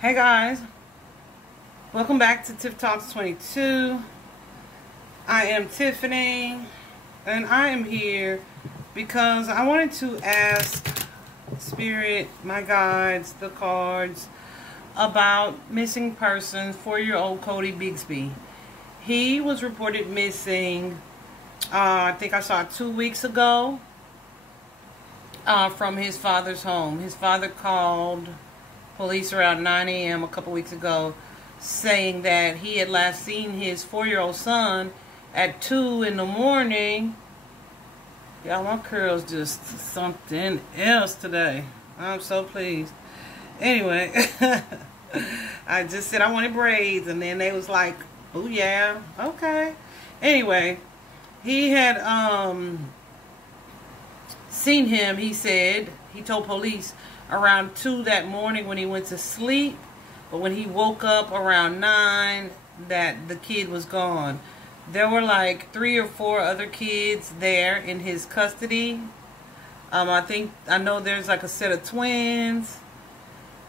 Hey guys, welcome back to Tiff Talks 22. I am Tiffany, and I am here because I wanted to ask Spirit, my guides, the cards, about missing persons, 4-year-old Codi Bigsby. He was reported missing, I think I saw 2 weeks ago, from his father's home. His father called police around 9 a.m. a couple weeks ago, saying that he had last seen his 4-year-old son at 2 in the morning. Y'all, my curls just something else today. I'm so pleased. Anyway, I just said I wanted braids, and then they was like, oh yeah, okay. Anyway, he had seen him, he said, he told police, around 2 that morning when he went to sleep, but when he woke up around 9, that the kid was gone. There were like 3 or 4 other kids there in his custody. I know there's like a set of twins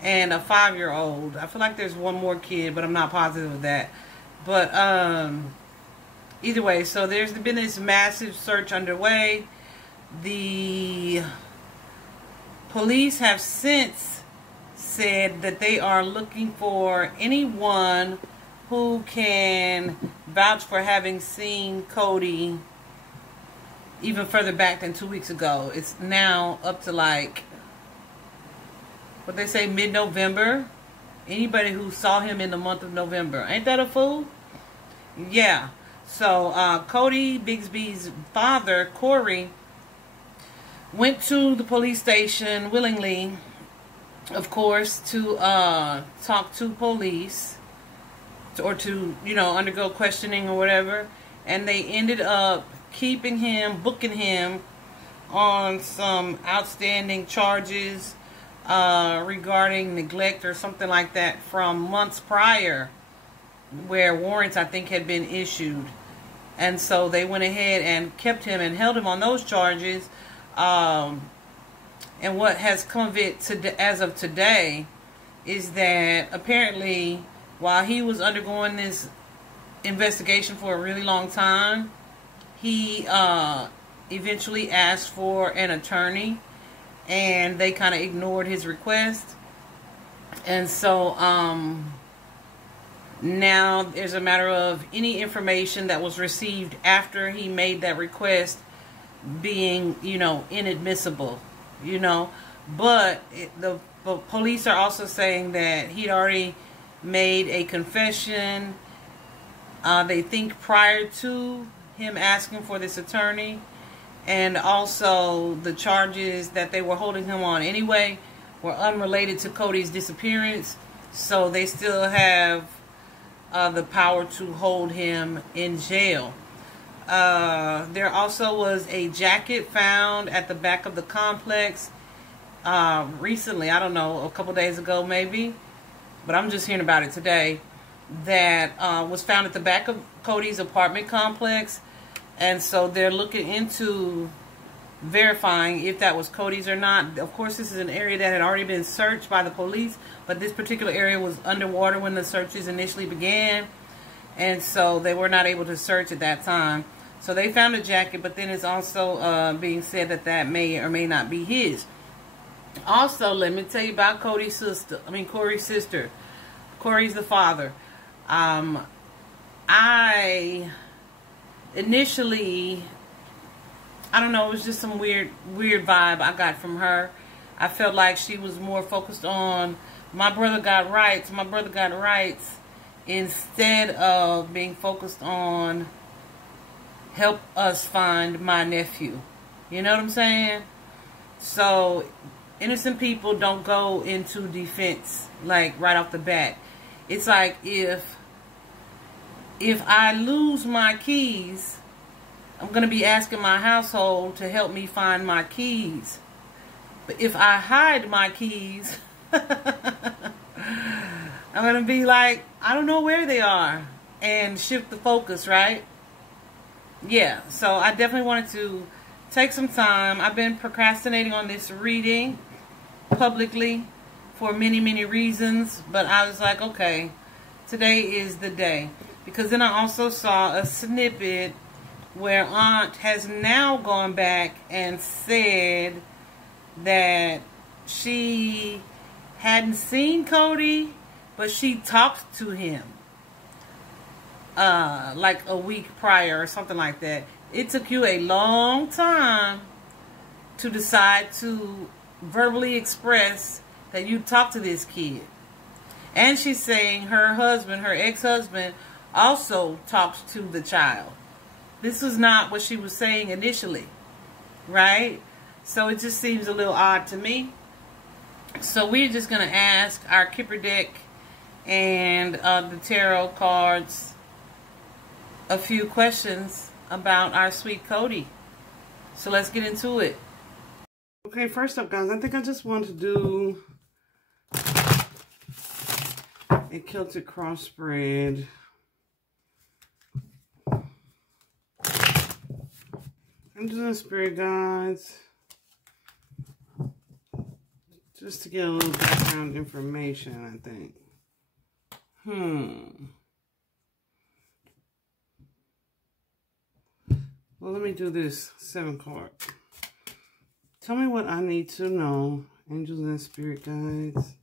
and a 5-year-old. I feel like there's one more kid, but I'm not positive of that. But either way, so there's been this massive search underway. The police have since said that they are looking for anyone who can vouch for having seen Codi even further back than 2 weeks ago. It's now up to like, what they say, mid-November. Anybody who saw him in the month of November. Ain't that a fool? Yeah. So Codi Bigsby's father, Cory, went to the police station willingly, of course, to talk to police or to, undergo questioning or whatever. And they ended up keeping him, booking him on some outstanding charges regarding neglect or something like that from months prior, where warrants, I think, had been issued. And so they went ahead and kept him and held him on those charges. And what has come of it as of today is that apparently while he was undergoing this investigation for a really long time, he eventually asked for an attorney, and they kind of ignored his request. And so now there's a matter of any information that was received after he made that request being, inadmissible, but the police are also saying that he'd already made a confession, they think, prior to him asking for this attorney, and also the charges that they were holding him on anyway were unrelated to Codi's disappearance, so they still have the power to hold him in jail. There also was a jacket found at the back of the complex recently, I don't know, a couple days ago maybe, but I'm just hearing about it today, that was found at the back of Codi's apartment complex. And so they're looking into verifying if that was Codi's or not. Of course, this is an area that had already been searched by the police, but this particular area was underwater when the searches initially began, and so they were not able to search at that time. So they found a jacket, but then it's also being said that that may or may not be his. Also, let me tell you about Cory's sister. Cory's the father. Initially, I don't know, it was just some weird vibe I got from her. I felt like she was more focused on my brother got rights, instead of being focused on help us find my nephew. You know what I'm saying? So innocent people don't go into defense like right off the bat. It's like if I lose my keys, I'm going to be asking my household to help me find my keys. But if I hide my keys, I'm going to be like, I don't know where they are, and shift the focus, right? Yeah, so I definitely wanted to take some time. I've been procrastinating on this reading publicly for many, many reasons. But I was like, okay, today is the day. Because then I also saw a snippet where Aunt has now gone back and said that she hadn't seen Cody, but she talked to him like a week prior or something like that. It took you a long time to decide to verbally express that you talked to this kid. And she's saying her husband, her ex-husband, also talked to the child. This was not what she was saying initially, right? So it just seems a little odd to me. So we're just going to ask our Kipper deck and the tarot cards a few questions about our sweet Cody. So let's get into it. Okay, first up, guys, I think I just want to do a Celtic cross spread. I'm just doing spirit guides just to get a little background information, I think. Well, let me do this 7 card. Tell me what I need to know, angels and spirit guides,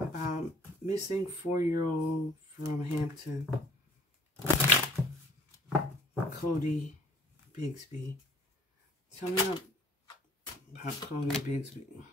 about missing 4-year-old from Hampton, Codi Bigsby. Tell me about Codi Bigsby.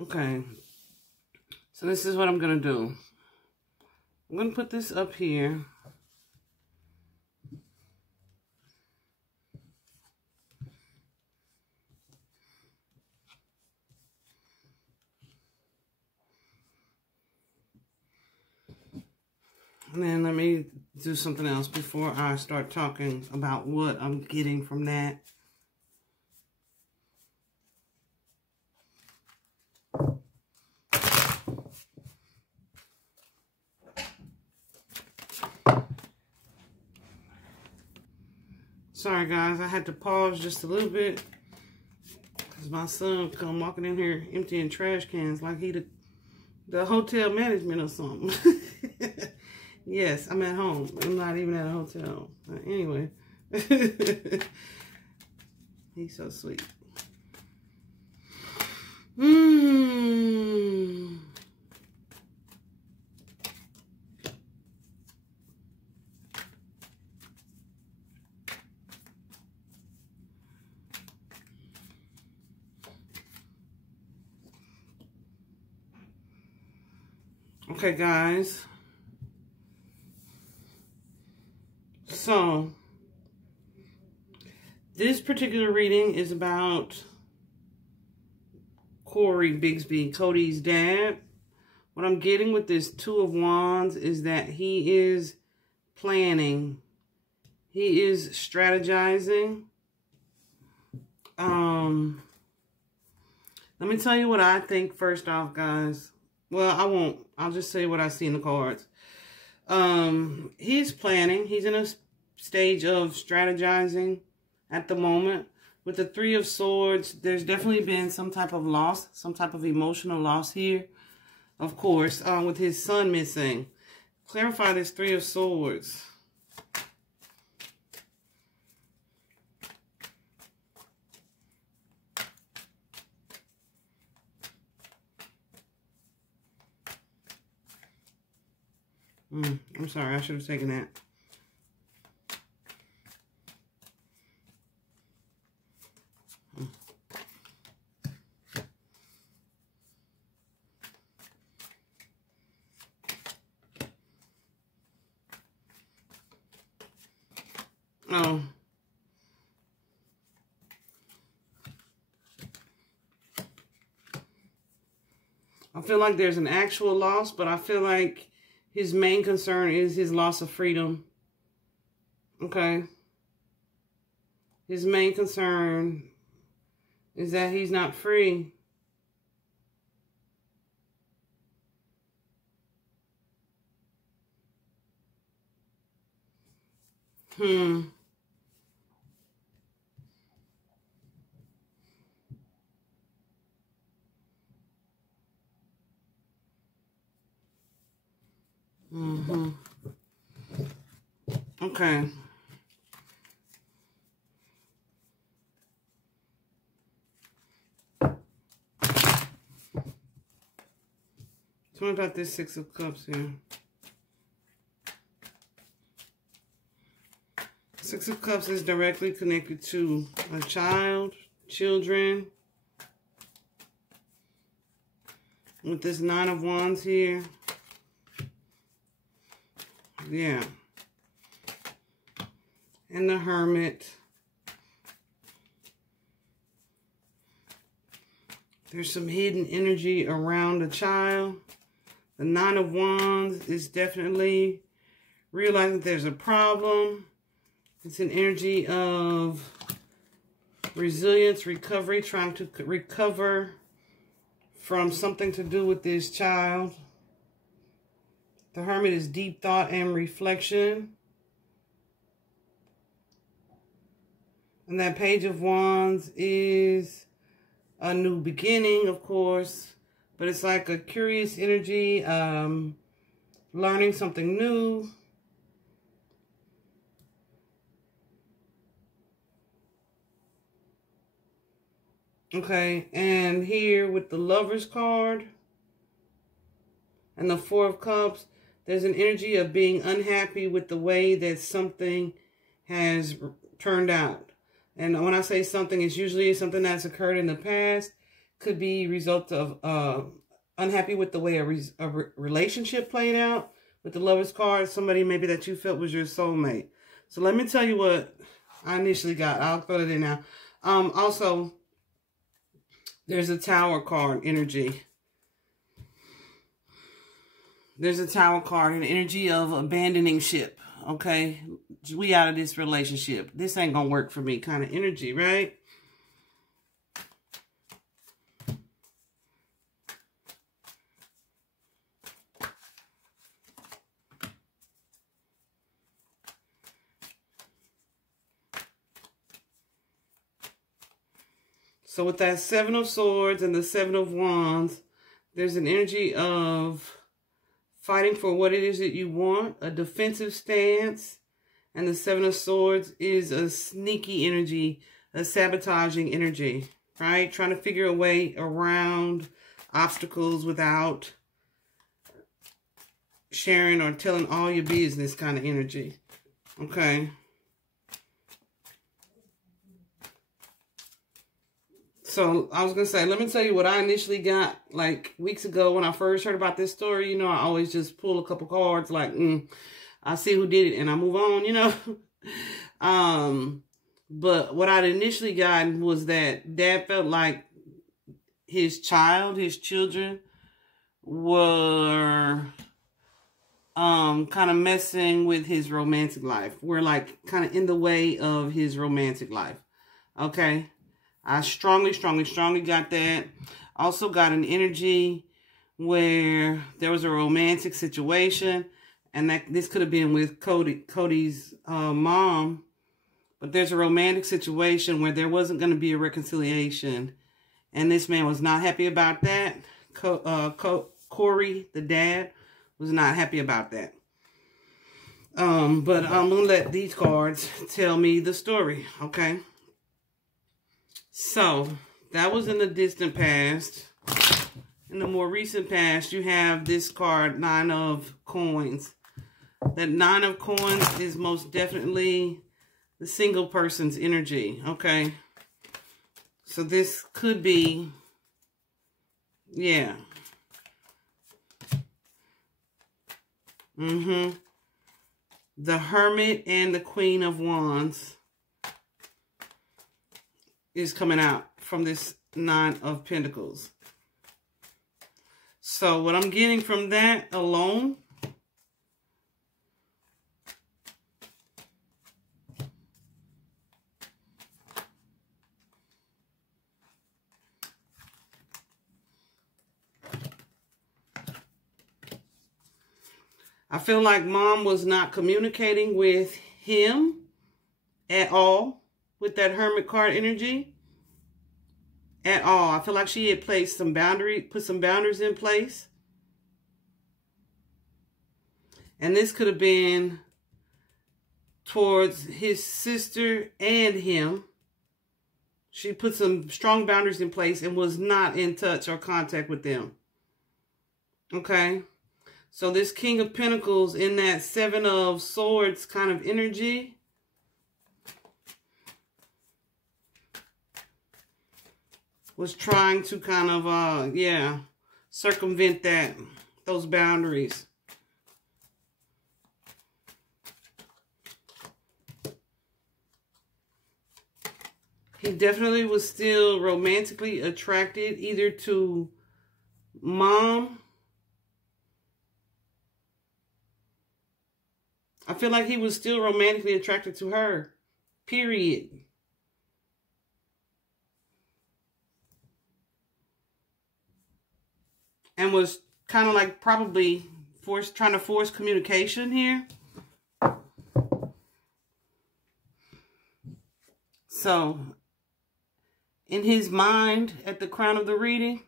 Okay, so this is what I'm going to do. I'm going to put this up here. And then let me do something else before I start talking about what I'm getting from that. Sorry, guys, I had to pause just a little bit because my son come walking in here emptying trash cans like he the hotel management or something. Yes, I'm at home. I'm not even at a hotel. Anyway, he's so sweet. Okay, guys. So, this particular reading is about Codi Bigsby, Cody's dad. What I'm getting with this 2 of Wands is that he is planning. He is strategizing. Let me tell you what I think first off, guys. Well, I won't. I'll just say what I see in the cards. He's planning. He's in a stage of strategizing at the moment. With the 3 of Swords, there's definitely been some type of loss, some type of emotional loss here. Of course, with his son missing. Clarify this 3 of Swords. I'm sorry, I should have taken that. Oh. I feel like there's an actual loss, but I feel like his main concern is his loss of freedom. Okay. His main concern is that he's not free. Mm-hmm. Okay. Tell me about this Six of Cups here. Six of Cups is directly connected to a child, children. With this Nine of Wands here. Yeah. And the Hermit. There's some hidden energy around the child. The Nine of Wands is definitely realizing there's a problem. It's an energy of resilience, recovery, trying to recover from something to do with this child. The Hermit is deep thought and reflection. And that Page of Wands is a new beginning, of course. But it's like a curious energy, learning something new. Okay, and here with the Lover's card and the Four of Cups, there's an energy of being unhappy with the way that something has turned out. And when I say something, it's usually something that's occurred in the past. Could be a result of unhappy with the way a relationship played out. With the Lover's card, somebody maybe that you felt was your soulmate. So let me tell you what I initially got. I'll throw it in now. Also, there's a Tower card energy. There's a Tower card, an energy of abandoning ship. Okay, we out of this relationship. This ain't gonna work for me kind of energy, right? So with that Seven of Swords and the Seven of Wands, there's an energy of fighting for what it is that you want, a defensive stance. And the Seven of Swords is a sneaky energy, a sabotaging energy, right? Trying to figure a way around obstacles without sharing or telling all your business kind of energy, okay? So I was going to say, let me tell you what I initially got like weeks ago when I first heard about this story. You know, I always just pull a couple cards like, I see who did it and I move on, you know. But what I'd initially gotten was that Dad felt like his children were kind of messing with his romantic life. We're like kind of in the way of his romantic life. Okay. I strongly got that. Also got an energy where there was a romantic situation, and that this could have been with Cody's mom, but there's a romantic situation where there wasn't going to be a reconciliation, and this man was not happy about that. Cory, the dad, was not happy about that. But I'm going to let these cards tell me the story, okay? So, that was in the distant past. In the more recent past, you have this card, Nine of Coins. That Nine of Coins is most definitely the single person's energy, okay? So, this could be, yeah. the Hermit and the Queen of Wands is coming out from this Nine of Pentacles. So what I'm getting from that alone, I feel like mom was not communicating with him at all with that Hermit card energy. At all. I feel like she had placed some put some boundaries in place. And this could have been towards his sister and him. She put some strong boundaries in place and was not in touch or contact with them. Okay. So this King of Pentacles in that Seven of Swords kind of energy. Was trying to kind of, circumvent those boundaries. He definitely was still romantically attracted either to mom. I feel like he was still romantically attracted to her, period. And was kind of like probably trying to force communication here. So, in his mind, at the crown of the reading,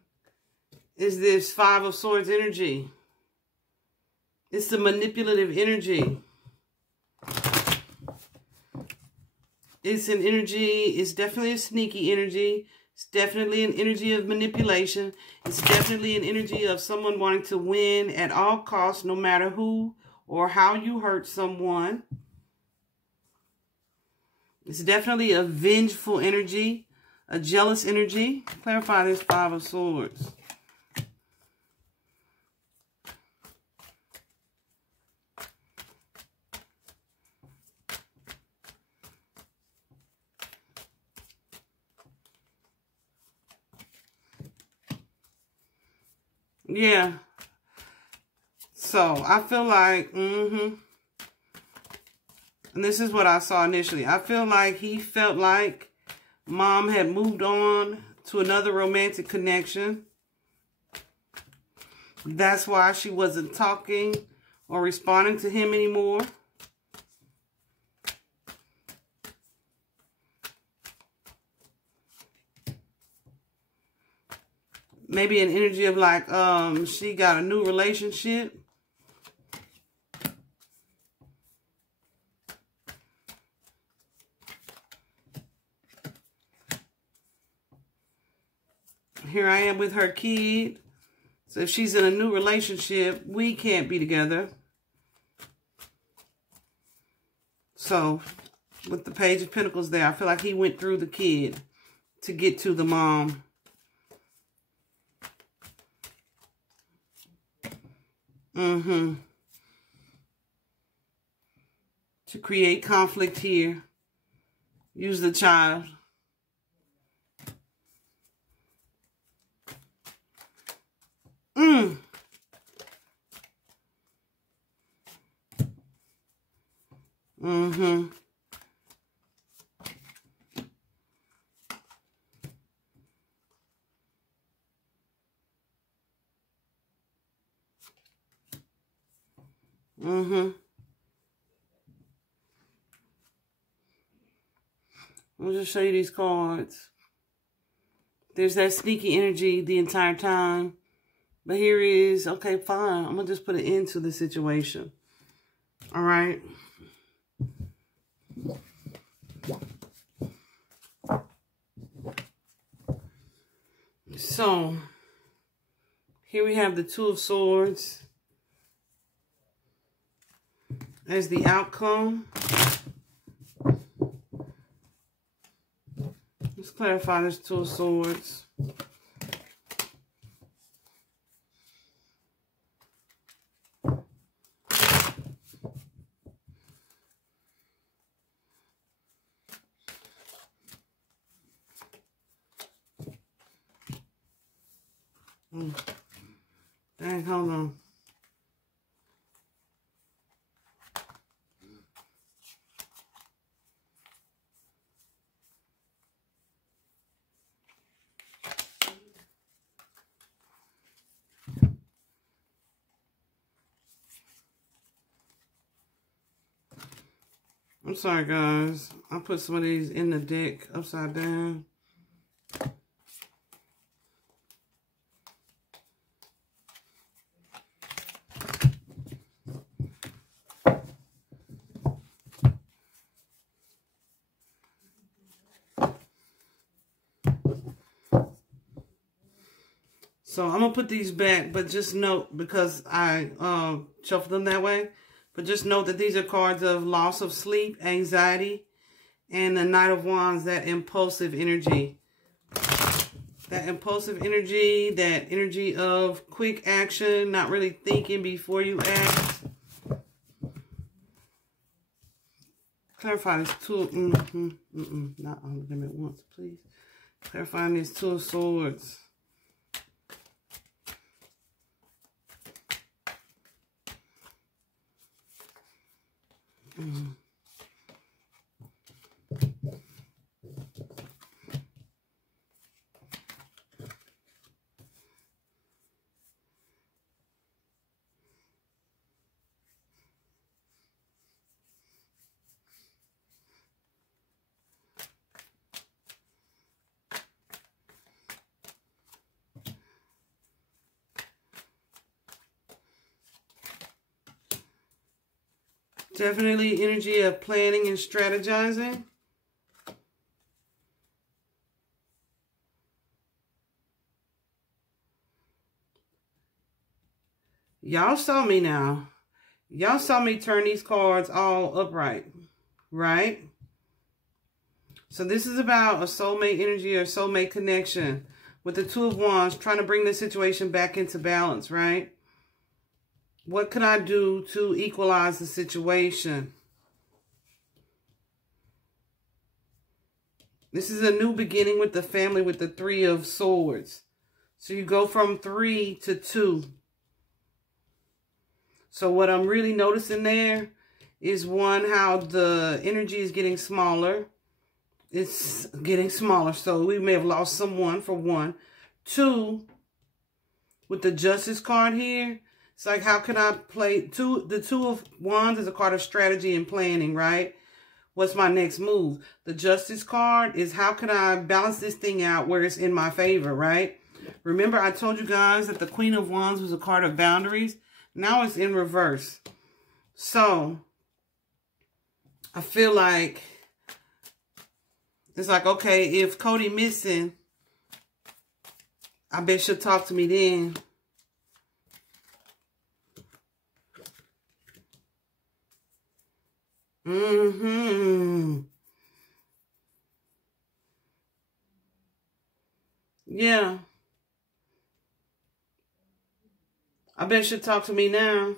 is this Five of Swords energy. It's the manipulative energy. It's an energy, it's definitely a sneaky energy. It's definitely an energy of manipulation. It's definitely an energy of someone wanting to win at all costs, no matter who or how you hurt someone. It's definitely a vengeful energy, a jealous energy. Clarify this Five of Swords. Yeah. So, I feel like, and this is what I saw initially. I feel like he felt like mom had moved on to another romantic connection. That's why she wasn't talking or responding to him anymore. Maybe an energy of like, she got a new relationship. Here I am with her kid. So if she's in a new relationship, we can't be together. So with the Page of Pentacles there, I feel like he went through the kid to get to the mom. To create conflict here. Use the child. I'll just show you these cards. There's that sneaky energy the entire time. But here is, okay, fine. I'm going to just put an end to the situation. All right. So, here we have the Two of Swords as the outcome. Let's clarify this Two of Swords. Dang, hold on. I'm sorry, guys. I put some of these in the deck upside down. So I'm going to put these back, but just note, because I shuffled them that way, but just note that these are cards of loss of sleep, anxiety, and the Knight of Wands, that impulsive energy. That impulsive energy, that energy of quick action, not really thinking before you act. Clarify this two, not all of them at once, please. Clarifying these Two of Swords. Definitely energy of planning and strategizing. Y'all saw me now. Y'all saw me turn these cards all upright, right? So this is about a soulmate energy or soulmate connection with the Two of Wands, trying to bring the situation back into balance, right? What can I do to equalize the situation? This is a new beginning with the family with the Three of Swords. So you go from 3 to 2. So what I'm really noticing there is, one, how the energy is getting smaller. It's getting smaller. So we may have lost someone, for one. 2, with the Justice card here, it's like, how can I play the Two of Wands is a card of strategy and planning, right? What's my next move? The Justice card is, how can I balance this thing out where it's in my favor, right? Remember, I told you guys that the Queen of Wands was a card of boundaries. Now it's in reverse. So I feel like it's like, okay, if Codi missing, I bet she'll talk to me then. Yeah. I bet she'll talk to me now.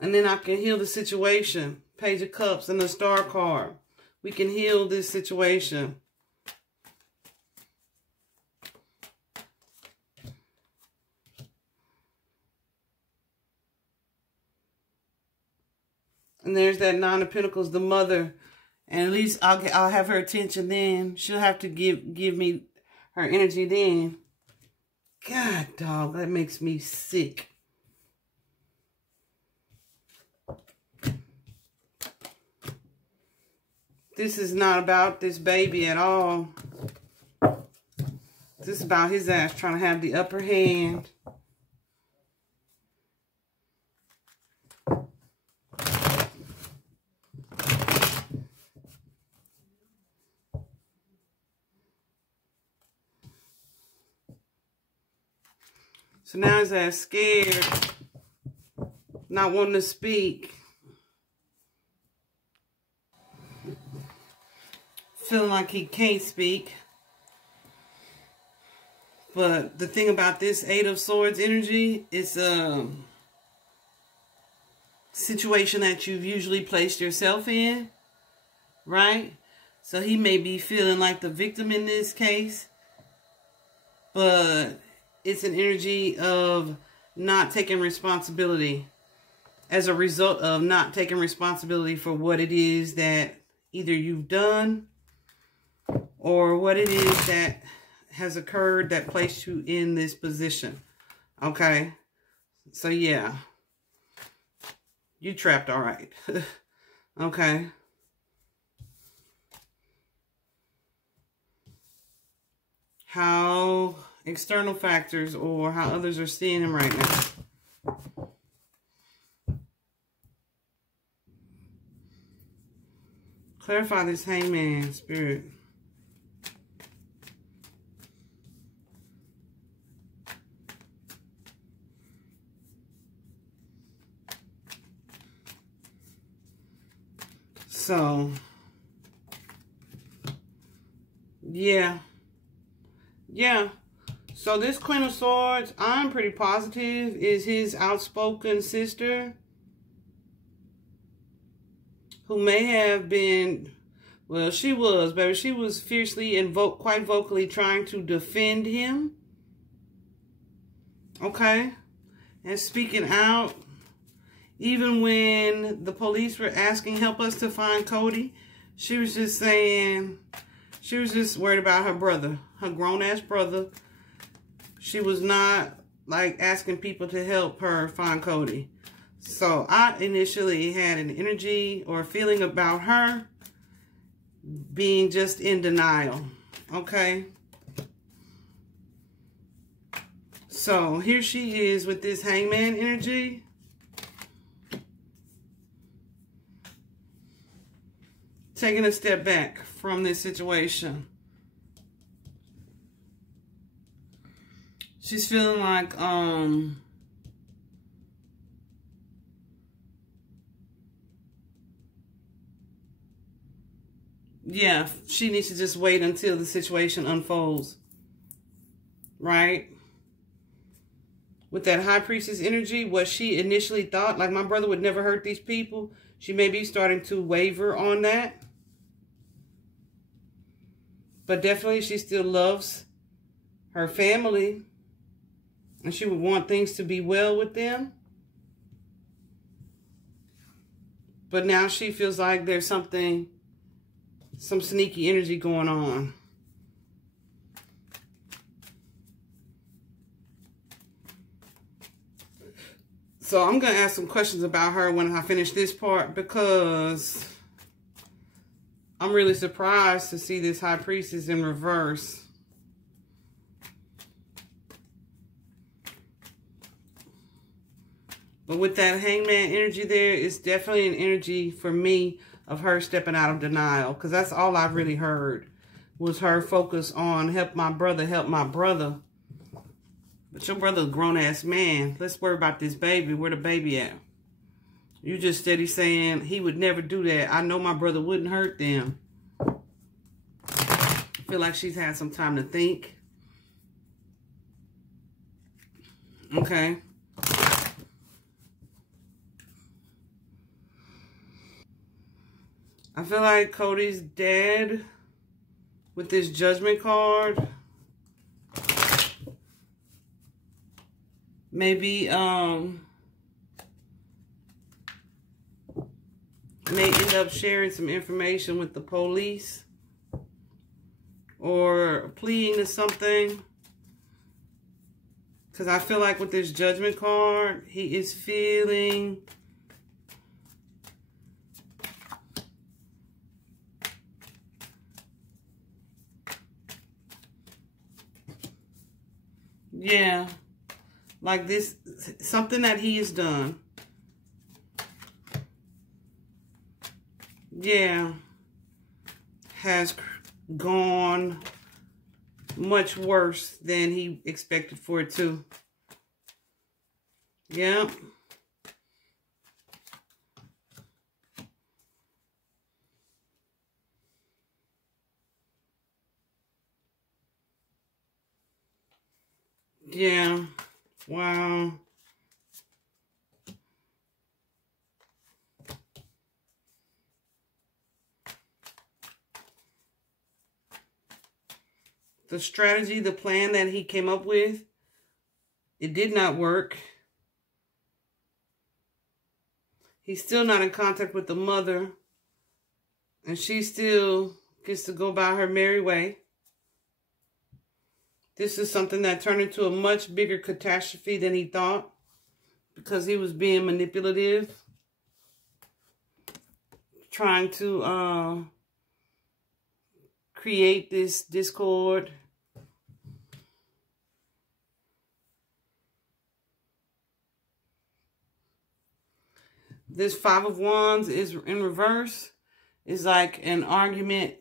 And then I can heal the situation. Page of Cups and the Star card. We can heal this situation. And there's that Nine of Pentacles, the mother. And at least I'll have her attention then. She'll have to give me her energy then. God, dog, that makes me sick. This is not about this baby at all. This is about his ass trying to have the upper hand. So now his ass scared, not wanting to speak. Feeling like he can't speak. But the thing about this Eight of Swords energy, it's a situation that you've usually placed yourself in, right? So he may be feeling like the victim in this case. But it's an energy of not taking responsibility as a result of not taking responsibility for what it is that either you've done or what it is that has occurred that placed you in this position. Okay? So, yeah. You trapped all right. Okay? How external factors or how others are seeing him right now. Clarify this Hangman, Spirit. So, yeah. Yeah. So this Queen of Swords, I'm pretty positive, is his outspoken sister. Who may have been, well, she was, baby. She was fiercely and quite vocally trying to defend him. Okay? And speaking out. Even when the police were asking, help us to find Cody, she was just saying, she was just worried about her brother, her grown-ass brother. She was not, like, asking people to help her find Cody. So I initially had an energy or feeling about her being just in denial. Okay? So here she is with this Hangman energy. Taking a step back from this situation. She's feeling like, yeah, she needs to just wait until the situation unfolds. Right? With that High Priestess energy, what she initially thought, like my brother would never hurt these people, she may be starting to waver on that. But definitely she still loves her family. And she would want things to be well with them. But now she feels like there's some sneaky energy going on. So I'm going to ask some questions about her when I finish this part, because I'm really surprised to see this High Priestess in reverse. But with that Hangman energy there, it's definitely an energy for me of her stepping out of denial. Because that's all I've really heard was her focus on help my brother, help my brother. But your brother's a grown-ass man. Let's worry about this baby. Where the baby at? You just steady saying he would never do that. I know my brother wouldn't hurt them. I feel like she's had some time to think. Okay. I feel like Cody's dead with this Judgment card. Maybe, may end up sharing some information with the police or pleading to something. Because I feel like with this Judgment card, he is feeling yeah, like this, something that he has done. Yeah, has gone much worse than he expected for it to. Yeah. Yeah. Wow. The strategy, the plan that he came up with, it did not work. He's still not in contact with the mother. And she still gets to go by her merry way. This is something that turned into a much bigger catastrophe than he thought. Because he was being manipulative. Trying to create this discord. This Five of Wands is in reverse. It's like an argument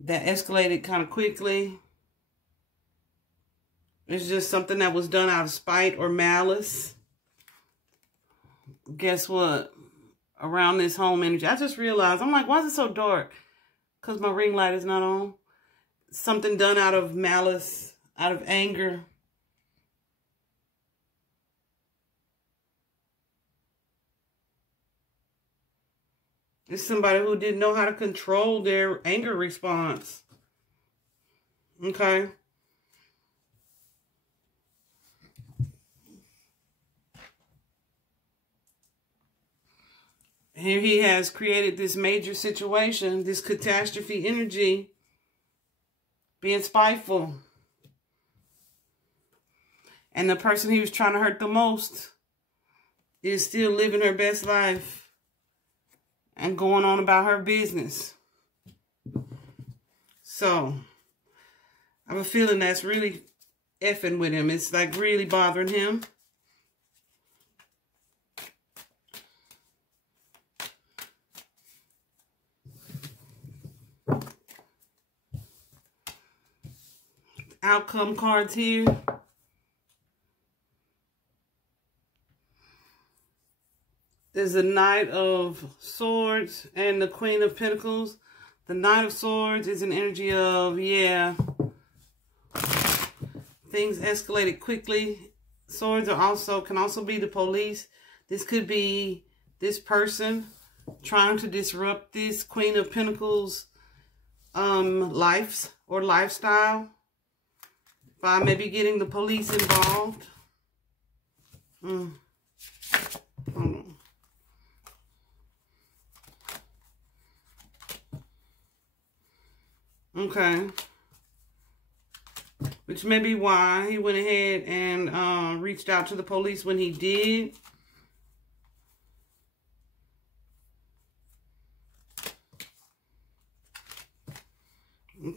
that escalated kind of quickly. It's just something that was done out of spite or malice. Guess what? Around this home energy. I just realized, I'm like, why is it so dark? Because my ring light is not on. Something done out of malice, out of anger. It's somebody who didn't know how to control their anger response. Okay. Here he has created this major situation, this catastrophe energy, being spiteful. And the person he was trying to hurt the most is still living her best life and going on about her business. So, I have a feeling that's really effing with him. It's like really bothering him. Outcome cards here. There's the Knight of Swords and the Queen of Pentacles. The Knight of Swords is an energy of, yeah, things escalated quickly. Swords are can also be the police. This could be this person trying to disrupt this Queen of Pentacles lives or lifestyle by maybe getting the police involved. Hold on. Okay. Which may be why he went ahead and reached out to the police when he did.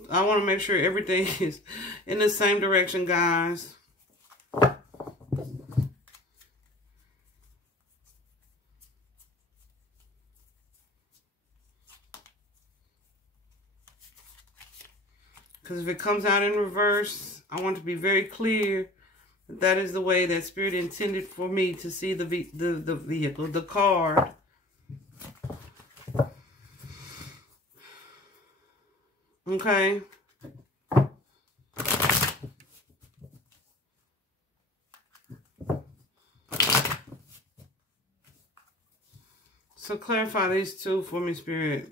I want to make sure everything is in the same direction, guys. Because if it comes out in reverse, I want to be very clear that that is the way that Spirit intended for me to see the vehicle, the card. Okay. So clarify these two for me, Spirit.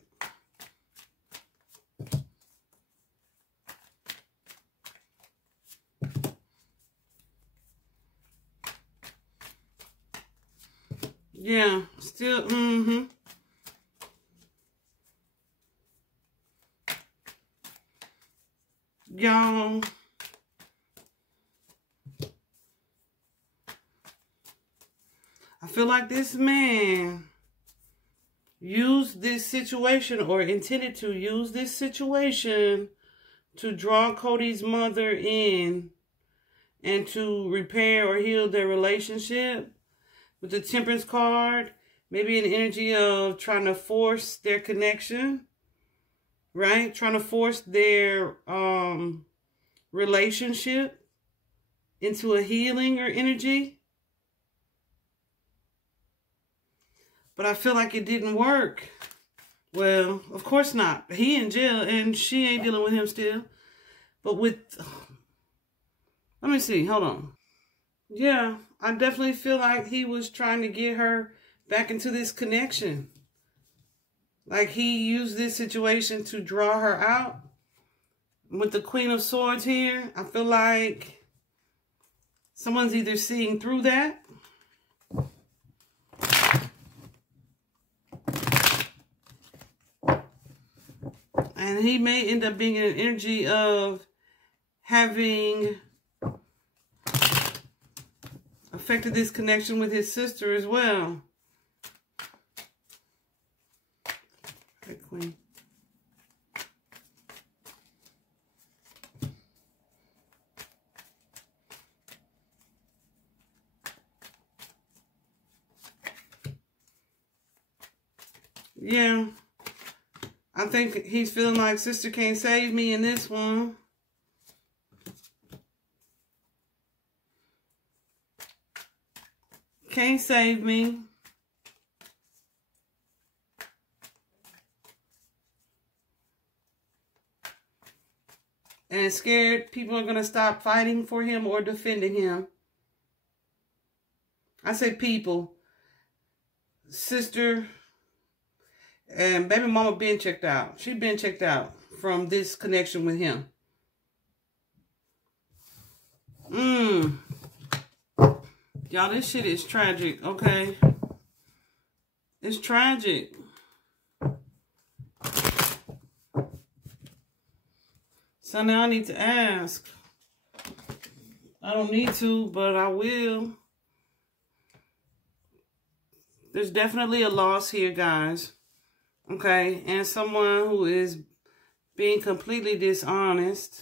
Yeah, still, Y'all, I feel like this man used this situation or intended to use this situation to draw Cody's mother in and to repair or heal their relationship. With the Temperance card, maybe an energy of trying to force their connection, right? Trying to force their relationship into a healing or energy. But I feel like it didn't work. Well, of course not. He in jail and she ain't dealing with him still. But with, let me see, hold on. Yeah, I definitely feel like he was trying to get her back into this connection. Like he used this situation to draw her out With the Queen of Swords here, I feel like someone's either seeing through that, and he may end up being in an energy of having affected this connection with his sister as well. Okay, Queen. Yeah, I think he's feeling like sister can't save me in this one. Can't save me. And scared people are going to stop fighting for him or defending him. I say people. Sister and baby mama been checked out. She been checked out from this connection with him. Y'all, this shit is tragic, okay? It's tragic. So now I need to ask. I don't need to, but I will. There's definitely a loss here, guys. Okay? And someone who is being completely dishonest.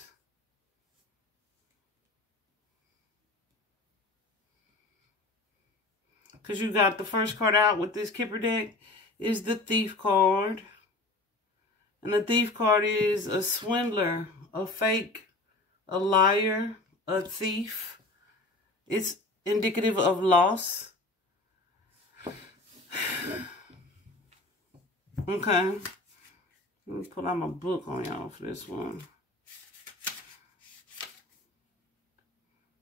Because you got the first card out with this Kipper deck is the Thief card. And the Thief card is a swindler, a fake, a liar, a thief. It's indicative of loss. Okay. Let me pull out my book on y'all for this one.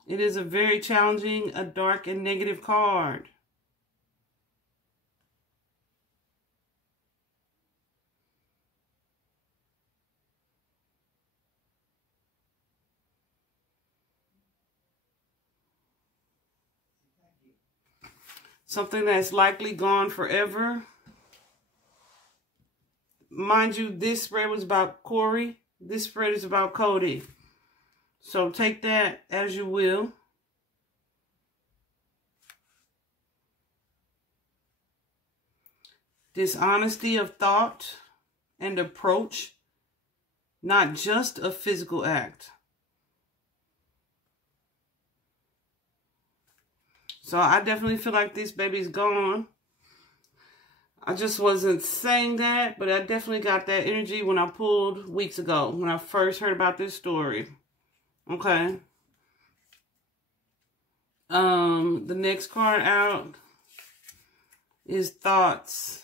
It is a very challenging, a dark and negative card. Something that's likely gone forever. Mind you, this spread was about Cory. This spread is about Codi. So take that as you will. Dishonesty of thought and approach. Not just a physical act. So I definitely feel like this baby's gone. I just wasn't saying that, but I definitely got that energy when I pulled weeks ago, when I first heard about this story. Okay. The next card out is Thoughts.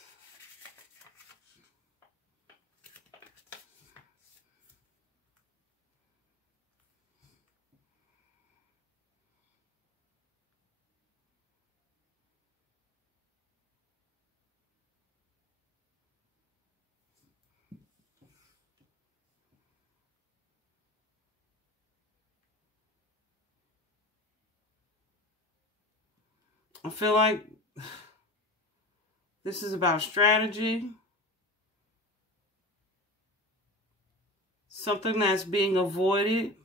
I feel like this is about strategy. Something that's being avoided.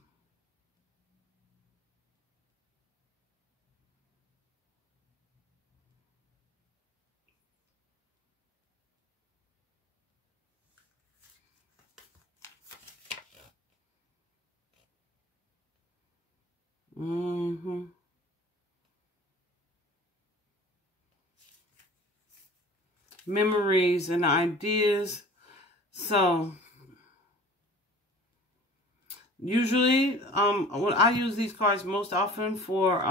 Memories and ideas. So usually I use these cards most often for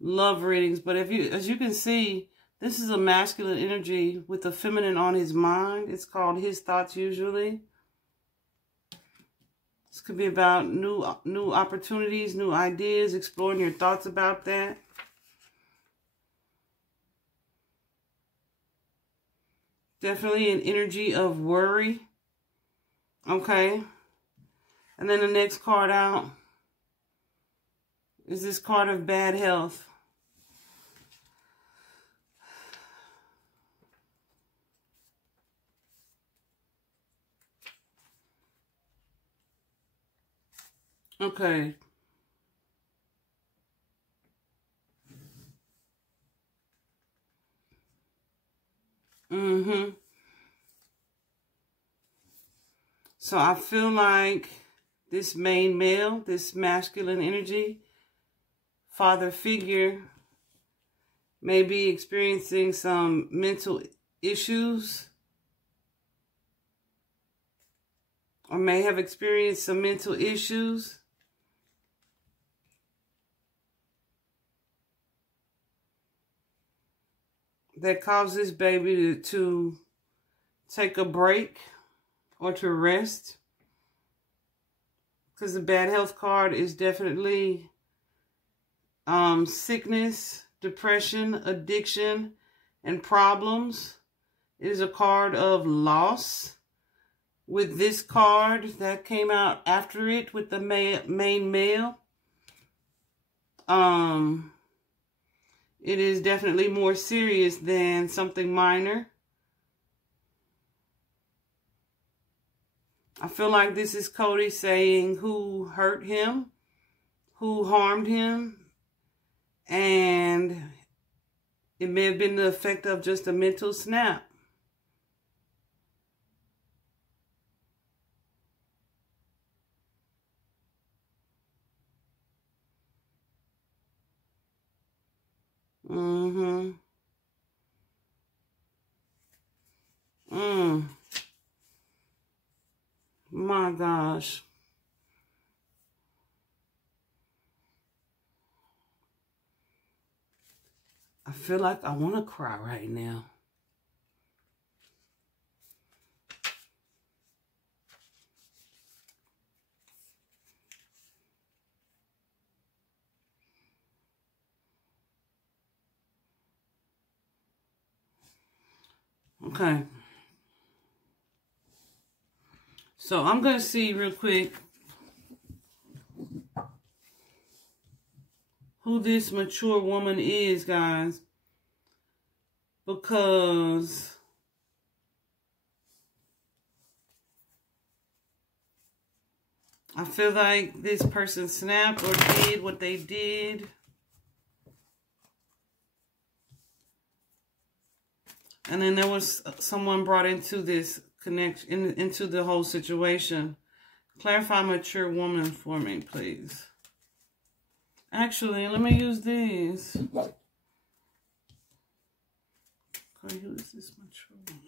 love readings, but as you can see, this is a masculine energy with the feminine on his mind. It's called his thoughts usually. This could be about new opportunities, new ideas, exploring your thoughts about that. Definitely an energy of worry. Okay. And then the next card out is this card of bad health. Okay. So I feel like this main male, this masculine energy, father figure, may be experiencing some mental issues, or may have experienced some mental issues. That causes this baby to take a break or to rest. Because the bad health card is definitely sickness, depression, addiction, and problems. It is a card of loss. With this card that came out after it with the main male, it is definitely more serious than something minor. I feel like this is Cody saying who hurt him, who harmed him, and it may have been the effect of just a mental snap. My gosh. I feel like I want to cry right now. Okay. So I'm going to see real quick who this mature woman is, guys. Because I feel like this person snapped or did what they did. And then there was someone brought into this connection, into the whole situation. Clarify mature woman for me, please. Actually, let me use this. Okay, who is this mature woman?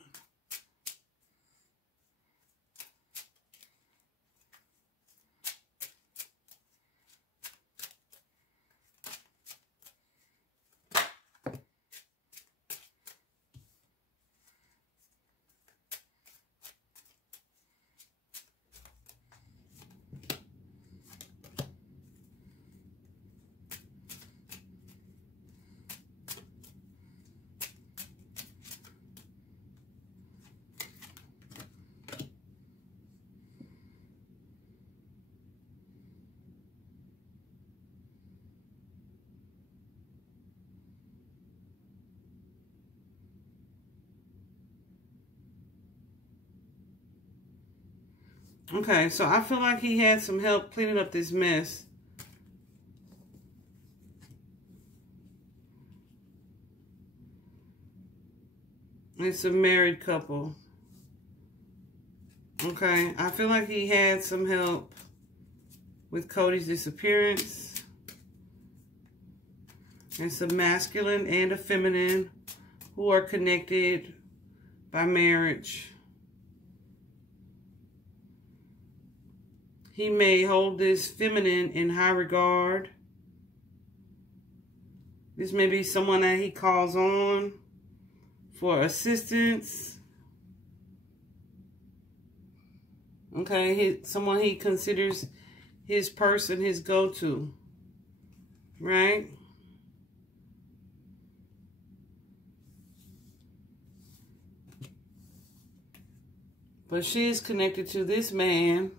Okay, so I feel like he had some help cleaning up this mess. It's a married couple. Okay, I feel like he had some help with Cody's disappearance. It's a masculine and a feminine who are connected by marriage. He may hold this feminine in high regard. This may be someone that he calls on for assistance. Okay, someone he considers his person, his go-to. Right? But she is connected to this man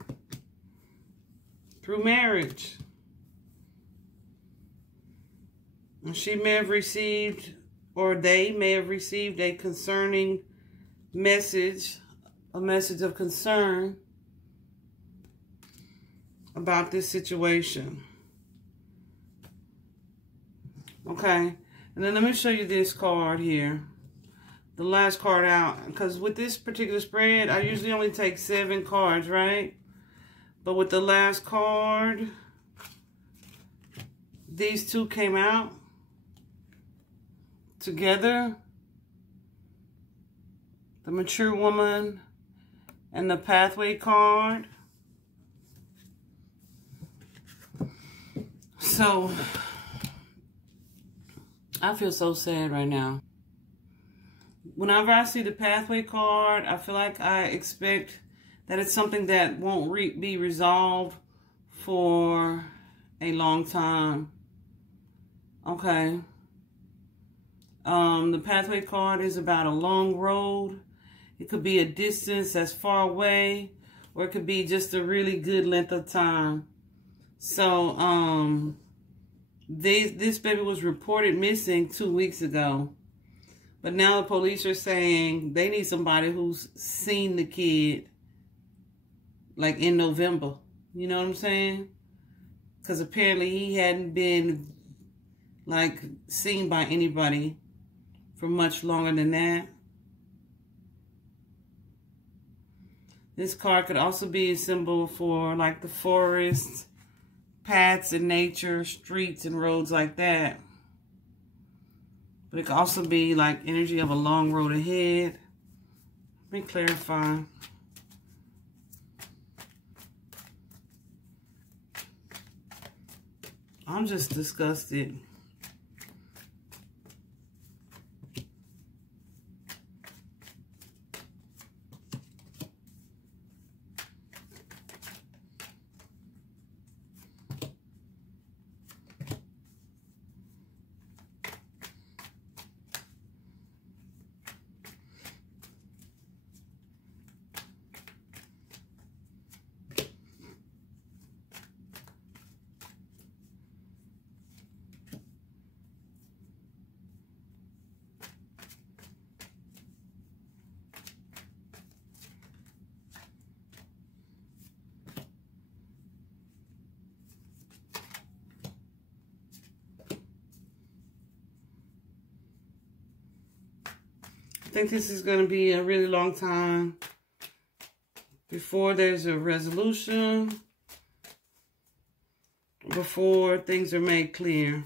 through marriage. And she may have received, or they may have received, a concerning message, a message of concern about this situation. Okay, and then let me show you this card here. The last card out, because with this particular spread, I usually only take 7 cards, right? But with the last card, these two came out together. The mature woman and the pathway card. So, I feel so sad right now. Whenever I see the pathway card, I feel like I expect that it's something that won't be resolved for a long time. Okay. The pathway card is about a long road. It could be a distance that's far away, or it could be just a really good length of time. So, this baby was reported missing 2 weeks ago. But now the police are saying they need somebody who's seen the kid, like in November. You know what I'm saying? Because apparently he hadn't been, like, seen by anybody for much longer than that. This card could also be a symbol for, like, the forest, paths in nature, streets and roads like that. But it could also be like energy of a long road ahead. Let me clarify. I'm just disgusted. I think this is going to be a really long time before there's a resolution, before things are made clear.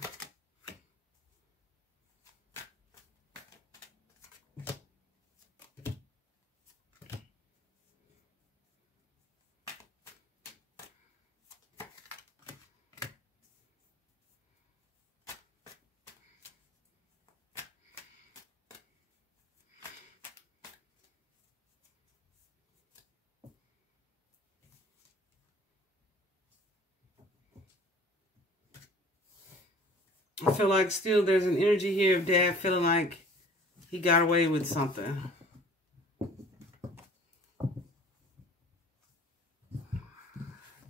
I feel like still there's an energy here of Dad feeling like he got away with something.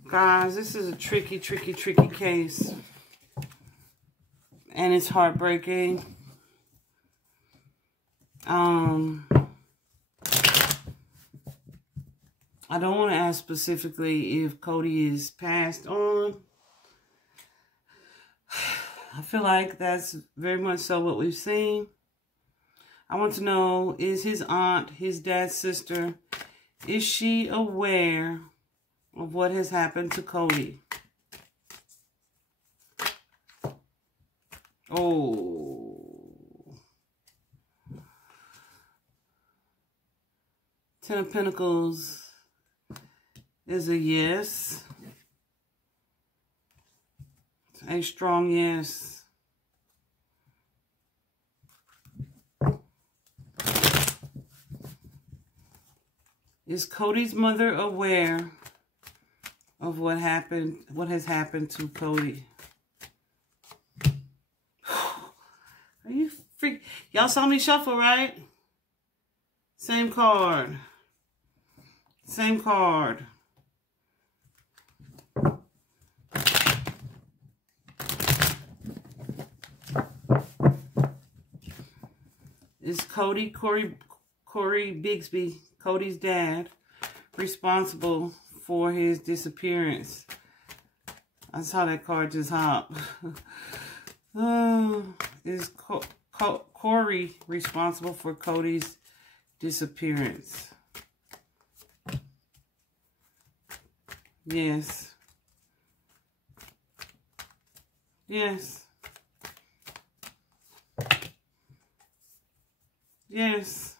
Guys, this is a tricky case. And it's heartbreaking. I don't want to ask specifically if Cody is passed on. I feel like that's very much so what we've seen. I want to know, is his aunt, his dad's sister, is she aware of what has happened to Cody? Oh. 10 of Pentacles is a yes. A strong yes. Is Cody's mother aware of what happened, what has happened to Cody? Are you freak? Y'all saw me shuffle, right? Same card. Same card. Is Cory Bigsby, Cody's dad, responsible for his disappearance? I saw that card just hop. Is Cory responsible for Cody's disappearance? Yes. Yes. Yes.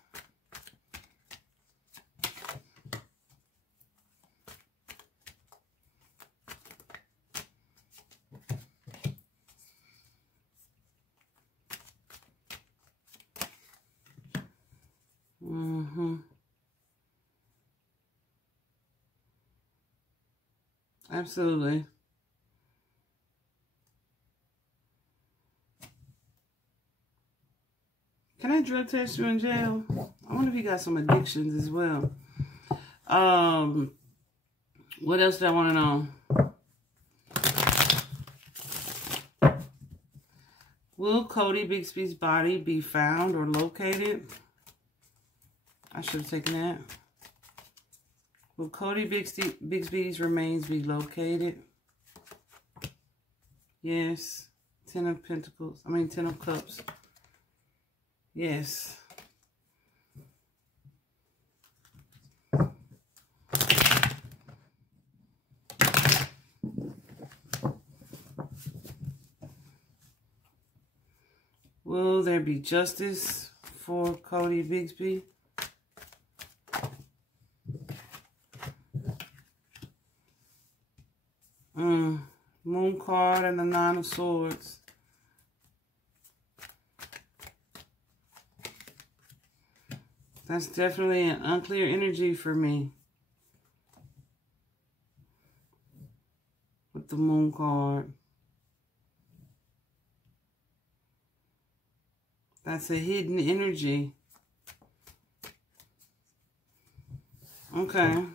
Absolutely. Can I drug test you in jail? I wonder if you got some addictions as well. What else do I want to know? Will Codi Bigsby's body be found or located? I should have taken that. Will Codi Bigsby's remains be located? Yes. 10 of Pentacles. 10 of Cups. Yes. Will there be justice for Codi Bigsby? Moon card and the 9 of Swords. That's definitely an unclear energy for me. With the Moon card. That's a hidden energy. Okay.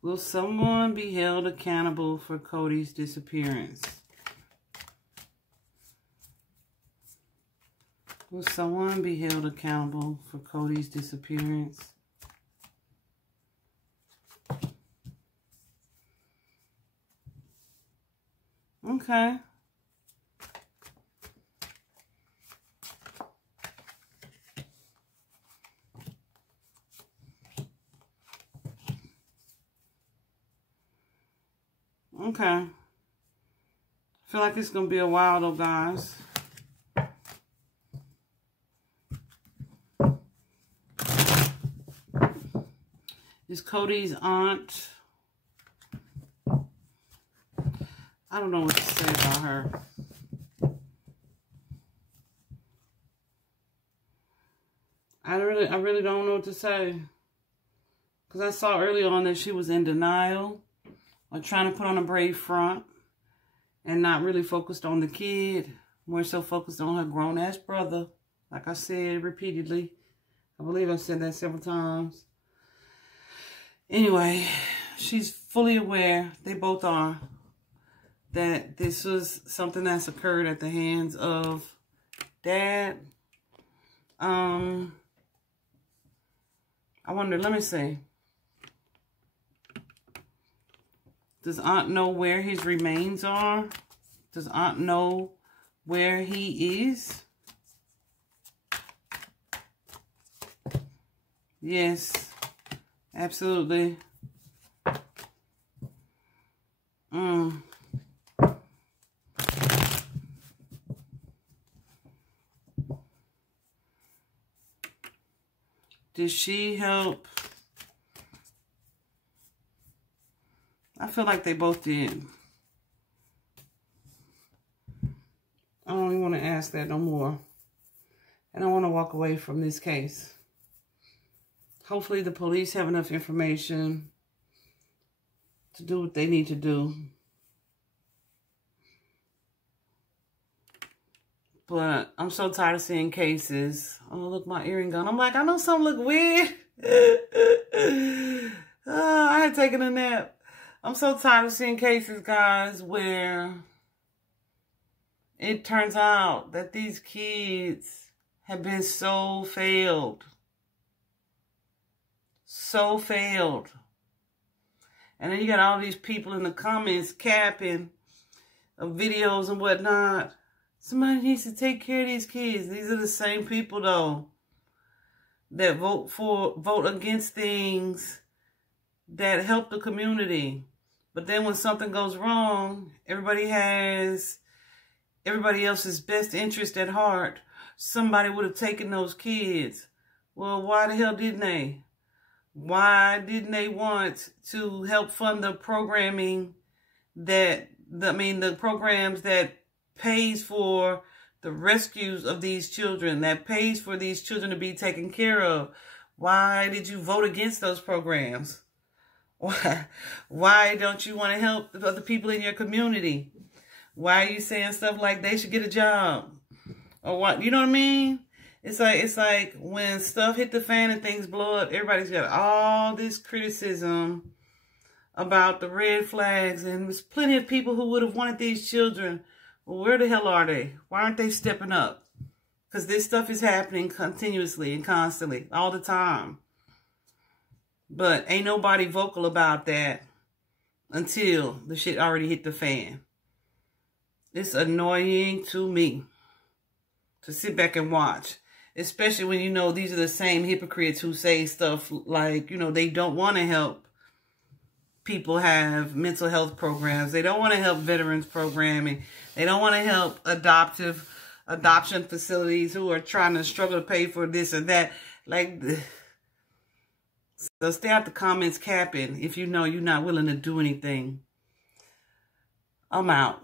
Will someone be held accountable for Cody's disappearance? Will someone be held accountable for Cody's disappearance? Okay. Okay. I feel like it's going to be a while though, guys. Is Cody's aunt... I don't know what to say about her. I really don't know what to say. Because I saw early on that she was in denial. Or trying to put on a brave front. And not really focused on the kid. More so focused on her grown-ass brother. Like I said repeatedly. I believe I said that several times. Anyway, she's fully aware. They both are. That this was something that's occurred at the hands of Dad. I wonder, let me see. Does Aunt know where his remains are? Does Aunt know where he is? Yes, absolutely. Did she help? I feel like they both did. I don't even want to ask that no more. And I want to walk away from this case. Hopefully the police have enough information to do what they need to do. But I'm so tired of seeing cases. Oh, look, my earring gone. I'm like, I know something look weird. I had taken a nap. I'm so tired of seeing cases, guys, where it turns out that these kids have been so failed. So failed. And then you got all these people in the comments capping of videos and whatnot. Somebody needs to take care of these kids. These are the same people, though, that vote against things that help the community. But then when something goes wrong, everybody has everybody else's best interest at heart. Somebody would have taken those kids. Well, why the hell didn't they? Why didn't they want to help fund the programming the programs that pays for the rescues of these children, that pays for these children to be taken care of? Why did you vote against those programs? Why don't you want to help the other people in your community? Why are you saying stuff like they should get a job? Or what? You know what I mean? It's like when stuff hit the fan and things blow up, everybody's got all this criticism about the red flags, and there's plenty of people who would have wanted these children. Well, where the hell are they? Why aren't they stepping up? Because this stuff is happening continuously and constantly, all the time. But ain't nobody vocal about that until the shit already hit the fan. It's annoying to me to sit back and watch. Especially when you know these are the same hypocrites who say stuff like, you know, they don't want to help people have mental health programs. They don't want to help veterans programming. They don't want to help adoption facilities who are trying to struggle to pay for this and that. Like, so stay out the comments capping if you know you're not willing to do anything. I'm out.